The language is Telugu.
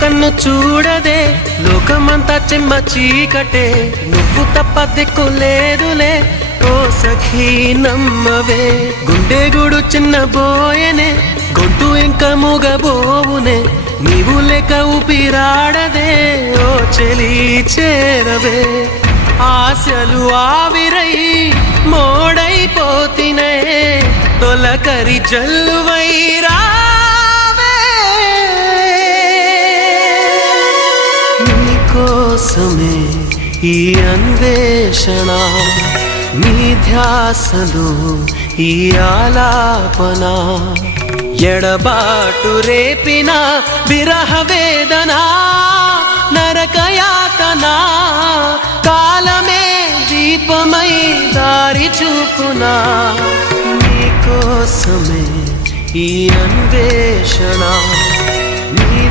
కన్ను చూడదే లోకమంతా చెమ్మ చీకటే నువ్వు తప్ప దిక్కులేదులే ఓ సఖీ నమ్మవే గుండె గుడు చిన్న బోయనే గొంతు ఇంకా మూగబోవునే నీవు లేక ఊపిరాడదే ఓ చెలి చేరవే ఆశలు ఆవిరై మోడైపోతినే తొలకరి జల్లువైరా కోసమే ఈ అన్వేషణ నీ ధ్యాసలో ఈ ఆలాపన ఎడబాటు రేపిన విరహ వేదన నరకయాతన కాలమే దీపమై దారి చూపునా నీ కోసమే ఈ అన్వేషణ నీ